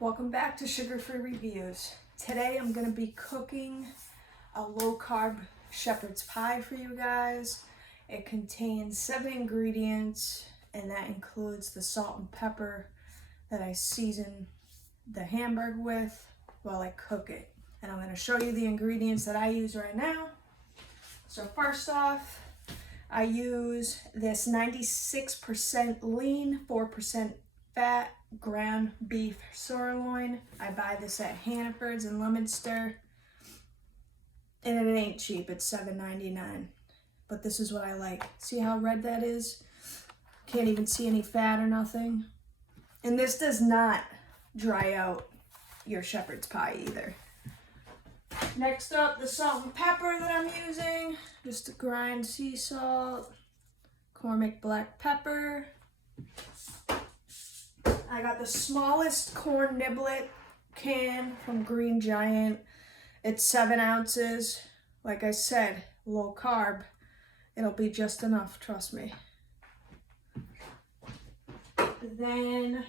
Welcome back to Sugar-Free Reviews. Today I'm going to be cooking a low-carb shepherd's pie for you guys. It contains 7 ingredients, and that includes the salt and pepper that I season the hamburger with while I cook it. And I'm going to show you the ingredients that I use right now. So first off, I use this 96% lean, 4% fat ground beef sirloin. I buy this at Hannaford's in Leominster, and it ain't cheap. It's $7.99, but this is what I like. See how red that is? Can't even see any fat or nothing. And this does not dry out your shepherd's pie either. Next up, the salt and pepper that I'm using. Just a grind sea salt, McCormicks black pepper. I got the smallest corn niblet can from Green Giant. It's 7 ounces. Like I said, low carb. It'll be just enough, trust me. Then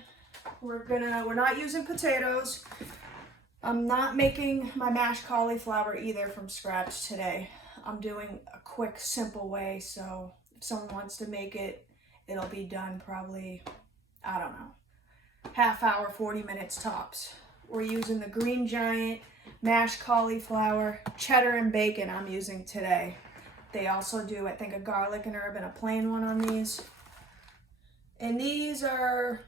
we're not using potatoes. I'm not making my mashed cauliflower either from scratch today. I'm doing a quick, simple way, so if someone wants to make it, it'll be done probably, I don't know, half hour, 40 minutes tops. We're using the Green Giant mashed cauliflower, cheddar and bacon I'm using today. They also do, I think, a garlic and herb and a plain one on these. And these are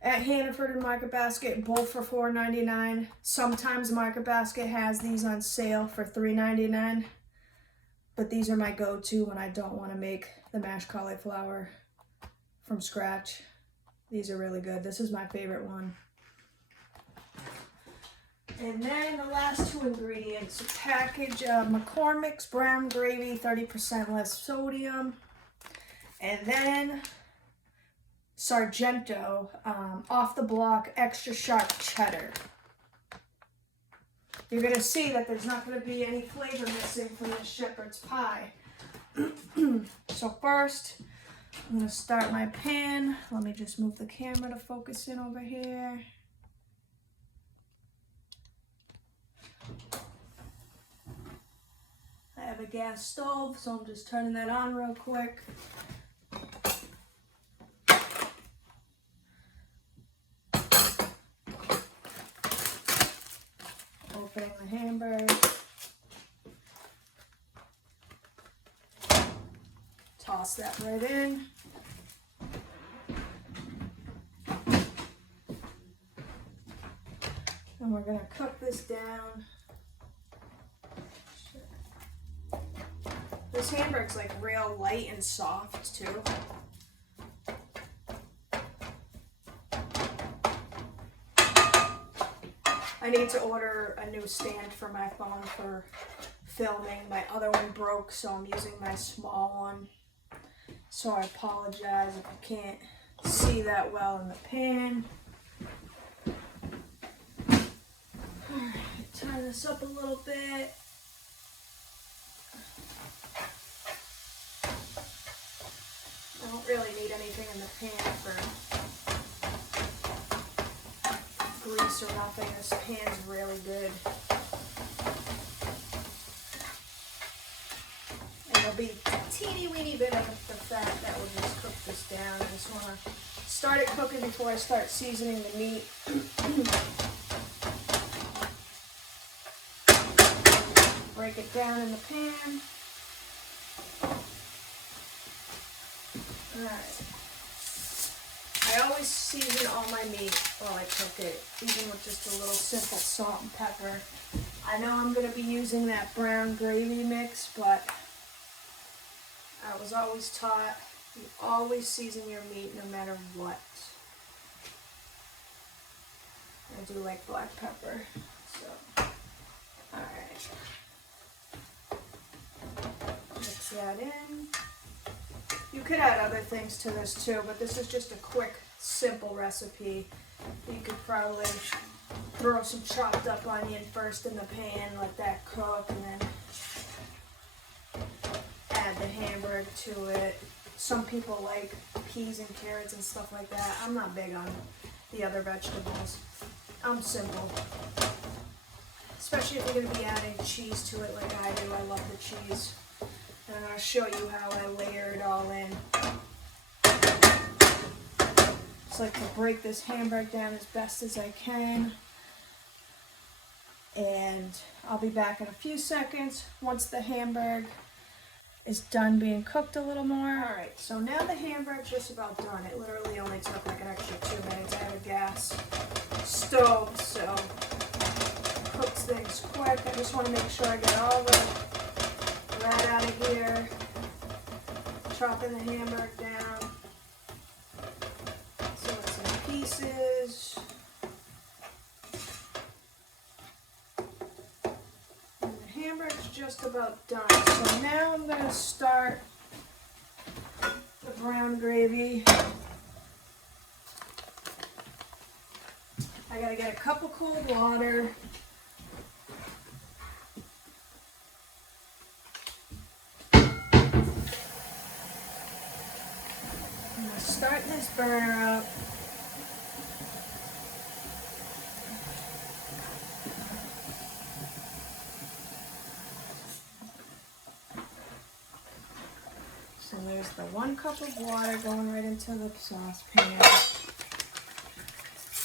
at Hannaford and Market Basket, both for $4.99. Sometimes Market Basket has these on sale for $3.99. But these are my go-to when I don't want to make the mashed cauliflower from scratch. These are really good. This is my favorite one. And then the last 2 ingredients, a package of McCormicks brown gravy, 30% less sodium. And then Sargento off the block extra sharp cheddar. You're going to see that there's not going to be any flavor missing from this shepherd's pie. So first, I'm going to start my pan. Let me just move the camera to focus in over here. I have a gas stove, so I'm just turning that on real quick. Opening the hamburger. Toss that right in. And we're going to cook this down. This hamburger's like real light and soft too. I need to order a new stand for my phone for filming. My other one broke, so I'm using my small one. So I apologize if you can't see that well in the pan. Alright, turn this up a little bit. I don't really need anything in the pan for grease or nothing. This pan's really good. And there'll be a teeny weeny bit of the fat that will just cook this down. I just want to start it cooking before I start seasoning the meat. Break it down in the pan. Alright. I always season all my meat while I cook it, even with just a little simple salt and pepper. I know I'm going to be using that brown gravy mix, but I was always taught you always season your meat no matter what. I do like black pepper, so alright. Mix that in. You could add other things to this too, but this is just a quick, simple recipe. You could probably throw some chopped up onion first in the pan, let that cook, and then add the hamburger to it. Some people like peas and carrots and stuff like that. I'm not big on the other vegetables. I'm simple. Especially if you're going to be adding cheese to it like I do. I love the cheese. And I'm going to show you how I layer it all in. Just like to break this hamburger down as best as I can. And I'll be back in a few seconds once the hamburger is done being cooked a little more. Alright, so now the hamburger's just about done. It literally only took like an extra 2 minutes. I have a gas stove, so cooks things quick. I just want to make sure I get all the rat out of here. Chopping the hamburger down. So it's in pieces. And the hamburger's just about done. So now I'm going to start the brown gravy. I got to get a cup of cold water. Start this burner up. So there's the 1 cup of water going right into the saucepan.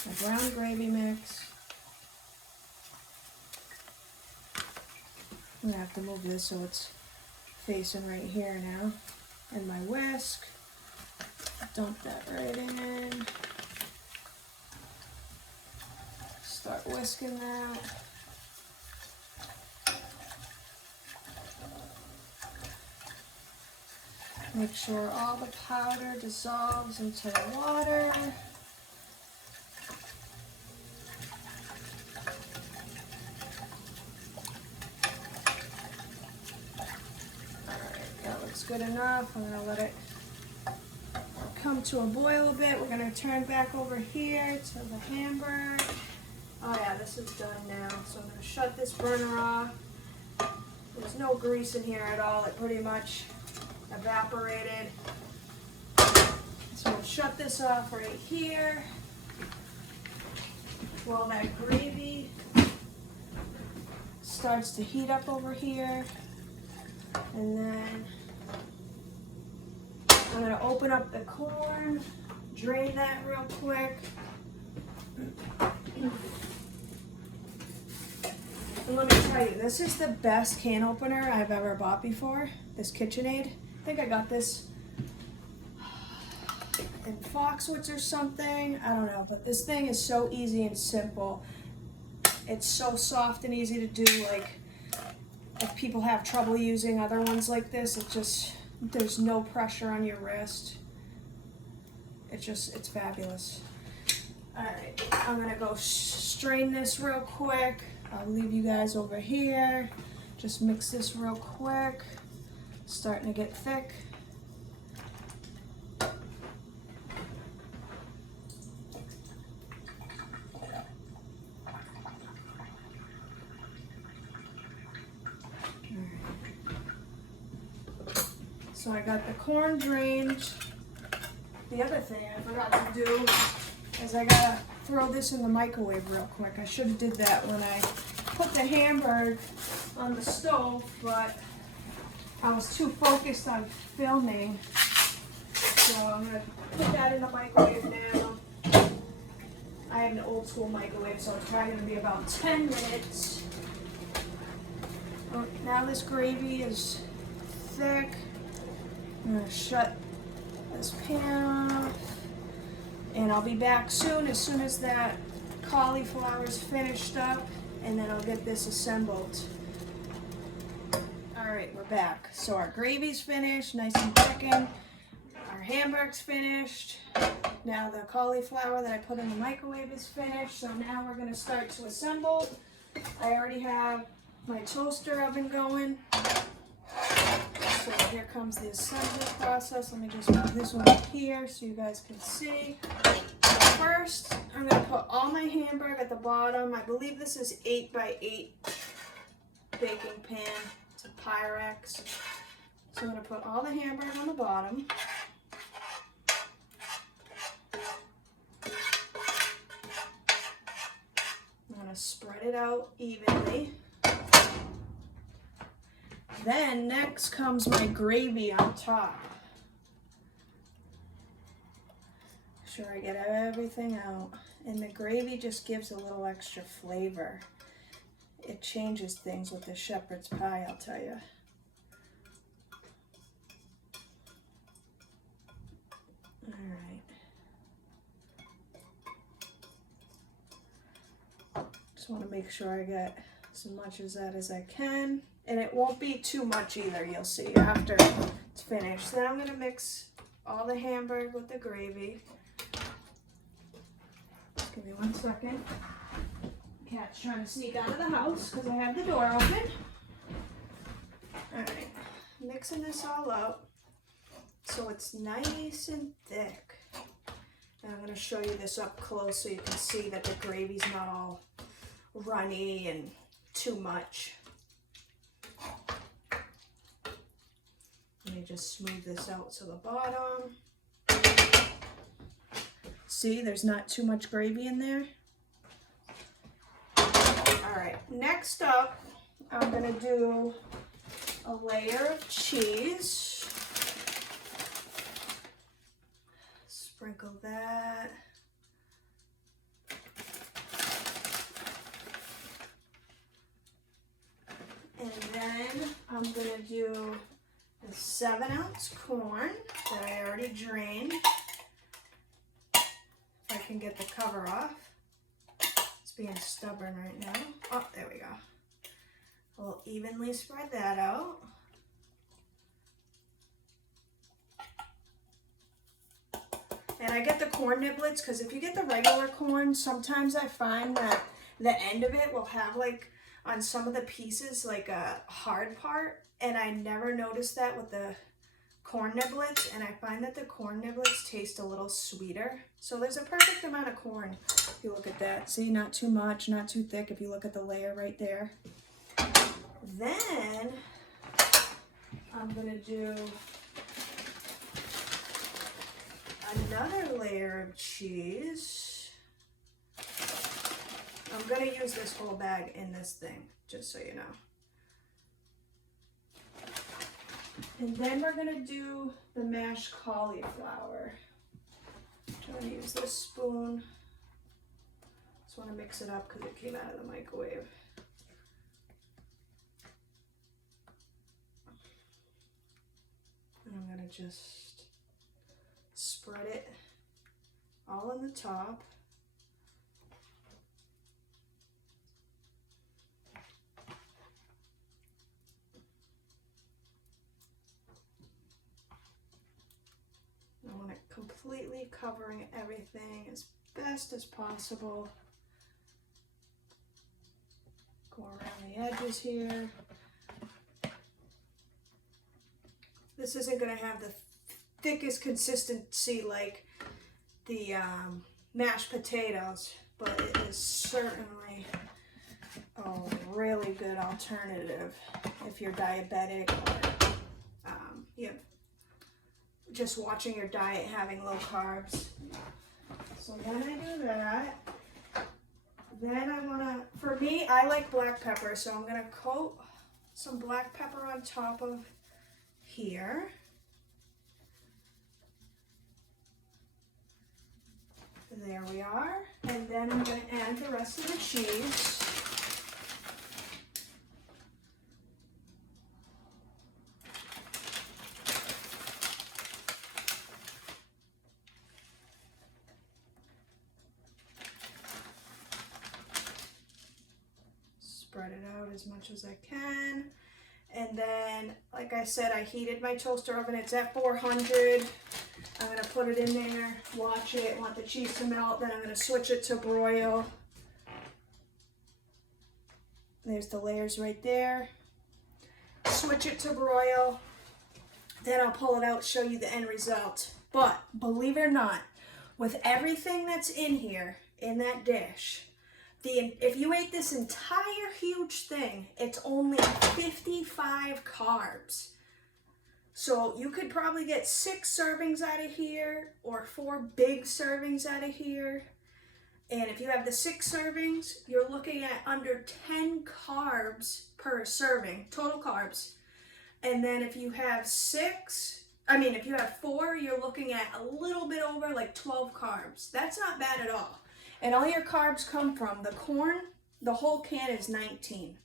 The brown gravy mix. I'm gonna have to move this so it's facing right here now. And my whisk. Dump that right in. Start whisking that. Make sure all the powder dissolves into the water. Alright, that looks good enough. I'm going to let it come to a boil a bit. We're going to turn back over here to the hamburger. Oh yeah, this is done now. So I'm going to shut this burner off. There's no grease in here at all. It pretty much evaporated. So we'll shut this off right here. While that gravy starts to heat up over here. And then I'm going to open up the corn, drain that real quick. And let me tell you, this is the best can opener I've ever bought before, this KitchenAid. I think I got this in Foxwoods or something, I don't know, but this thing is so easy and simple. It's so soft and easy to do. Like, if people have trouble using other ones like this, it just, there's no pressure on your wrist. It's fabulous. Alright, I'm gonna go strain this real quick. I'll leave you guys over here. Just mix this real quick. Starting to get thick. So I got the corn drained. The other thing I forgot to do is I gotta throw this in the microwave real quick. I should have did that when I put the hamburger on the stove, but I was too focused on filming. So I'm gonna put that in the microwave now. I have an old school microwave, so it's probably gonna be about 10 minutes. Now this gravy is thick. I'm gonna shut this pan off, and I'll be back soon as that cauliflower is finished up, and then I'll get this assembled. Alright, we're back. So our gravy's finished, nice and thickened. Our hamburger's finished. Now the cauliflower that I put in the microwave is finished, so now we're gonna start to assemble. I already have my toaster oven going. So here comes the assembly process. Let me just put this one up here so you guys can see. So first, I'm going to put all my hamburger at the bottom. I believe this is 8x8 baking pan. It's a Pyrex. So I'm going to put all the hamburger on the bottom. want to spread it out evenly. Then next comes my gravy on top. Make sure I get everything out. And the gravy just gives a little extra flavor. It changes things with the shepherd's pie, I'll tell you. All right. Just want to make sure I get as much of that as I can. And it won't be too much either, you'll see, after it's finished. Then I'm going to mix all the hamburger with the gravy. Just give me 1 second. Cat's trying to sneak out of the house because I have the door open. Alright, mixing this all up so it's nice and thick. And I'm going to show you this up close so you can see that the gravy's not all runny and too much. Let me just smooth this out to the bottom. See, there's not too much gravy in there. All right, next up, I'm gonna do a layer of cheese. Sprinkle that. And then I'm gonna do the 7-ounce corn that I already drained. If I can get the cover off. It's being stubborn right now. Oh, there we go. We'll evenly spread that out. And I get the corn niblets because if you get the regular corn, sometimes I find that the end of it will have like on some of the pieces like a hard part. And I never noticed that with the corn niblets, and I find that the corn niblets taste a little sweeter. So there's a perfect amount of corn if you look at that. See, not too much, not too thick if you look at the layer right there. Then I'm gonna do another layer of cheese. I'm gonna use this whole bag in this thing, just so you know. And then we're gonna do the mashed cauliflower. I'm trying to use this spoon. Just want to mix it up because it came out of the microwave. And I'm gonna just spread it all on the top. I want it completely covering everything as best as possible. Go around the edges here. This isn't going to have the thickest consistency like the mashed potatoes, but it is certainly a really good alternative if you're diabetic or you know, just watching your diet, having low carbs. So then I do that. Then I want to, for me, I like black pepper, so I'm going to coat some black pepper on top of here. There we are. And then I'm going to add the rest of the cheese. Spread it out as much as I can. And then, like I said, I heated my toaster oven. It's at 400. I'm going to put it in there, watch it, want the cheese to melt. Then I'm going to switch it to broil. There's the layers right there. Switch it to broil. Then I'll pull it out, show you the end result. But believe it or not, with everything that's in here, in that dish, if you ate this entire huge thing, it's only 55 carbs. So you could probably get 6 servings out of here or 4 big servings out of here. And if you have the 6 servings, you're looking at under 10 carbs per serving, total carbs. And then if you have 4, you're looking at a little bit over like 12 carbs. That's not bad at all. And all your carbs come from the corn. The whole can is 19.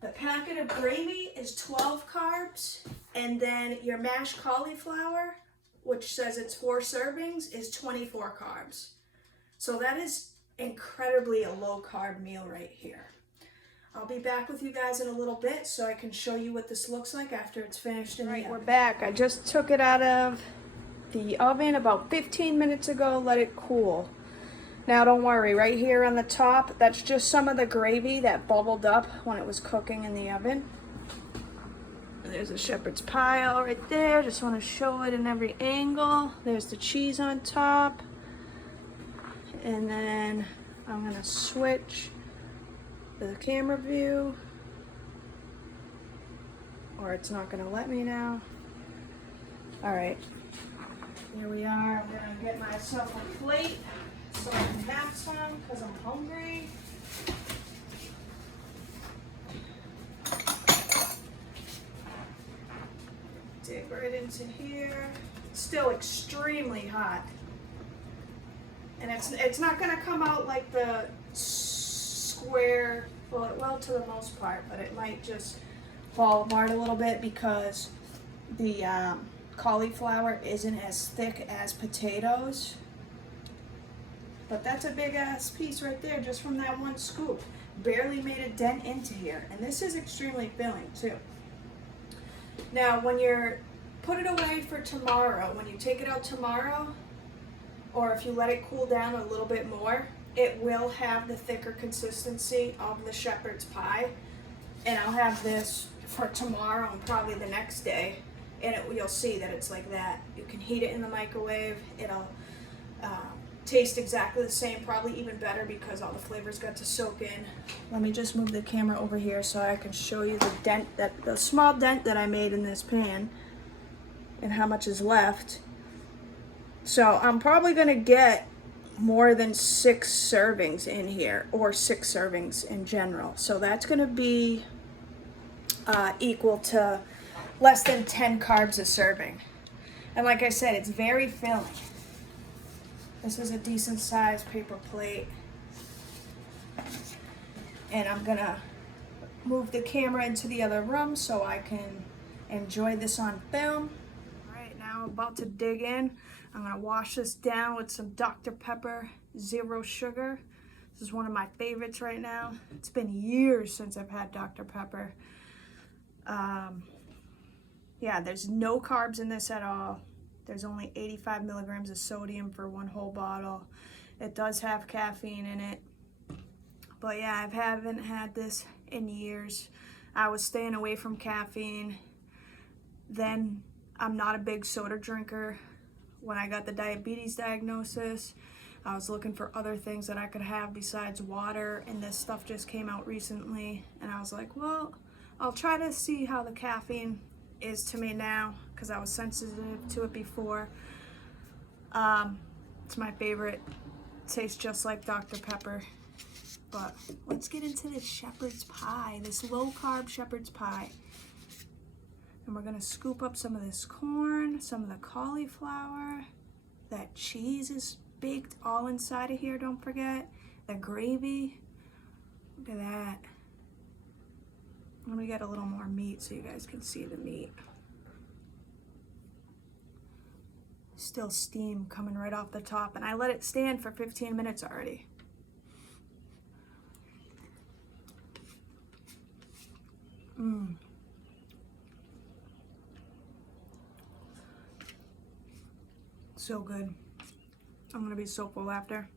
The packet of gravy is 12 carbs. And then your mashed cauliflower, which says it's 4 servings, is 24 carbs. So that is incredibly a low carb meal right here. I'll be back with you guys in a little bit so I can show you what this looks like after it's finished in the oven. We're back. I just took it out of the oven about 15 minutes ago, let it cool. Now don't worry, right here on the top, that's just some of the gravy that bubbled up when it was cooking in the oven. There's a shepherd's pie all right there. Just want to show it in every angle. There's the cheese on top. And then I'm going to switch the camera view, or it's not going to let me now. All right, here we are. I'm going to get myself a plate so I can have some because I'm hungry. Dig right into here. It's still extremely hot. And it's not going to come out like the square, well, it will to the most part, but it might just fall apart a little bit because the cauliflower isn't as thick as potatoes. But that's a big ass piece right there just from that one scoop. Barely made a dent into here. And this is extremely filling too. Now when you're put it away for tomorrow, when you take it out tomorrow, or if you let it cool down a little bit more, it will have the thicker consistency of the shepherd's pie. And I'll have this for tomorrow and probably the next day, and you'll see that it's like that. You can heat it in the microwave. It'll taste exactly the same, probably even better because all the flavors got to soak in. Let me just move the camera over here so I can show you the small dent that I made in this pan and how much is left. So I'm probably going to get more than 6 servings in here, or 6 servings in general. So that's going to be equal to less than 10 carbs a serving. And like I said, it's very filling. This is a decent sized paper plate. And I'm going to move the camera into the other room so I can enjoy this on film. All right, now I'm about to dig in. I'm going to wash this down with some Dr. Pepper Zero Sugar. This is one of my favorites right now. It's been years since I've had Dr. Pepper. Yeah, there's no carbs in this at all. There's only 85 milligrams of sodium for one whole bottle. It does have caffeine in it. But yeah, I haven't had this in years. I was staying away from caffeine. Then I'm not a big soda drinker. When I got the diabetes diagnosis, I was looking for other things that I could have besides water, and this stuff just came out recently, and I was like, well, I'll try to see how the caffeine is to me now, because I was sensitive to it before. It's my favorite. It tastes just like Dr. Pepper. But let's get into this shepherd's pie, this low-carb shepherd's pie. And we're going to scoop up some of this corn, some of the cauliflower. That cheese is baked all inside of here, don't forget. The gravy. Look at that. Let me get a little more meat so you guys can see the meat. Still steam coming right off the top. And I let it stand for 15 minutes already. Mmm. So good. I'm gonna be so full after.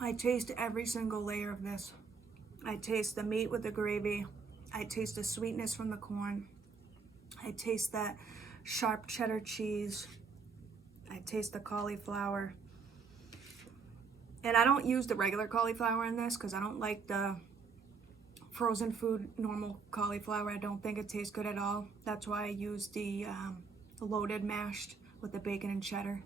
I taste every single layer of this. I taste the meat with the gravy. I taste the sweetness from the corn. I taste that sharp cheddar cheese. I taste the cauliflower. And I don't use the regular cauliflower in this because I don't like the frozen food, normal cauliflower. I don't think it tastes good at all. That's why I use the loaded mashed with the bacon and cheddar.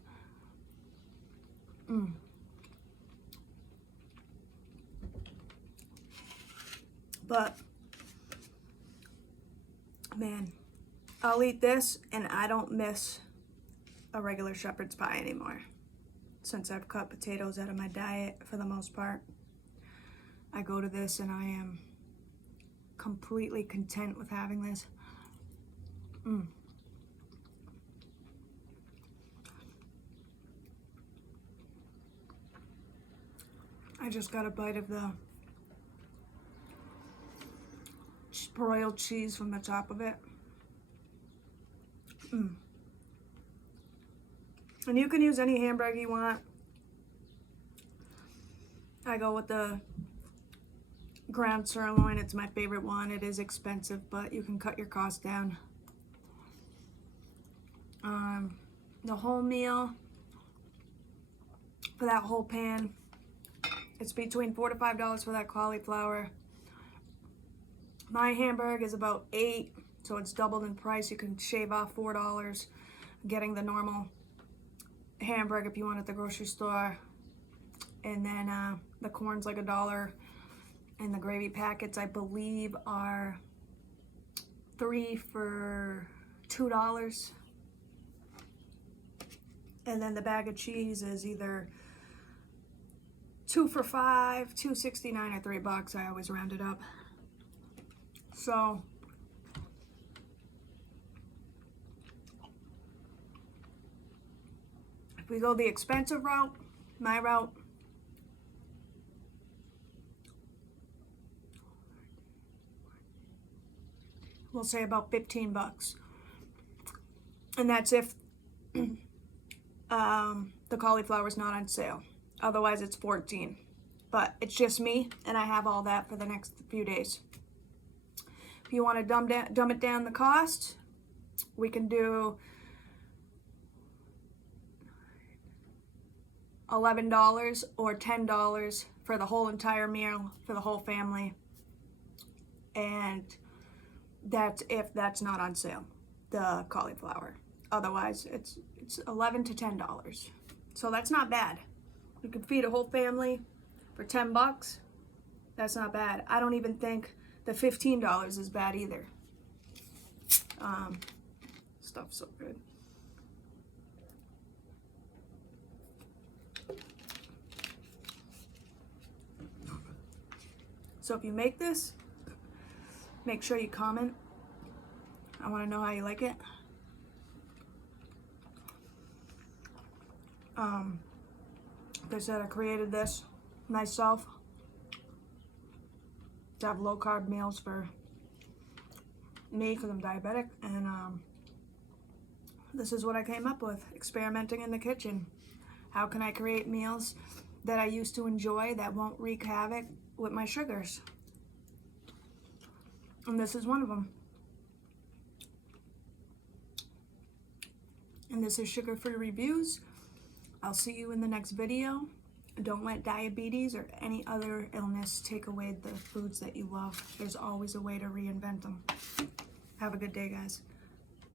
But man, I'll eat this and I don't miss a regular shepherd's pie anymore. Since I've cut potatoes out of my diet for the most part, I go to this and I am completely content with having this. I just got a bite of the broiled cheese from the top of it. And you can use any hamburger you want. I go with the ground sirloin. It's my favorite one. It is expensive, but you can cut your costs down. The whole meal for that whole pan, it's between $4 to $5 for that cauliflower. My hamburger is about $8, so it's doubled in price. You can shave off $4 getting the normal hamburger if you want at the grocery store. And then the corn's like $1, and the gravy packets I believe are 3 for $2. And then the bag of cheese is either 2 for $5, $2.69, or $3. I always round it up. So if we go the expensive route, my route, we'll say about $15. And that's if the cauliflower is not on sale. Otherwise it's $14. But it's just me, and I have all that for the next few days. If you want to dumb it down the cost, we can do $11 or $10 for the whole entire meal for the whole family. And that's if that's not on sale, the cauliflower. Otherwise, it's $11 to $10. So that's not bad. You could feed a whole family for $10. That's not bad. I don't even think the $15 is bad either. Stuff's so good. So if you make this, make sure you comment. I want to know how you like it. Like I said, I created this myself to have low carb meals for me because I'm diabetic, and this is what I came up with, experimenting in the kitchen. How can I create meals that I used to enjoy that won't wreak havoc with my sugars? And this is one of them. And this is Sugar-Free Reviews. I'll see you in the next video. Don't let diabetes or any other illness take away the foods that you love. There's always a way to reinvent them. Have a good day, guys.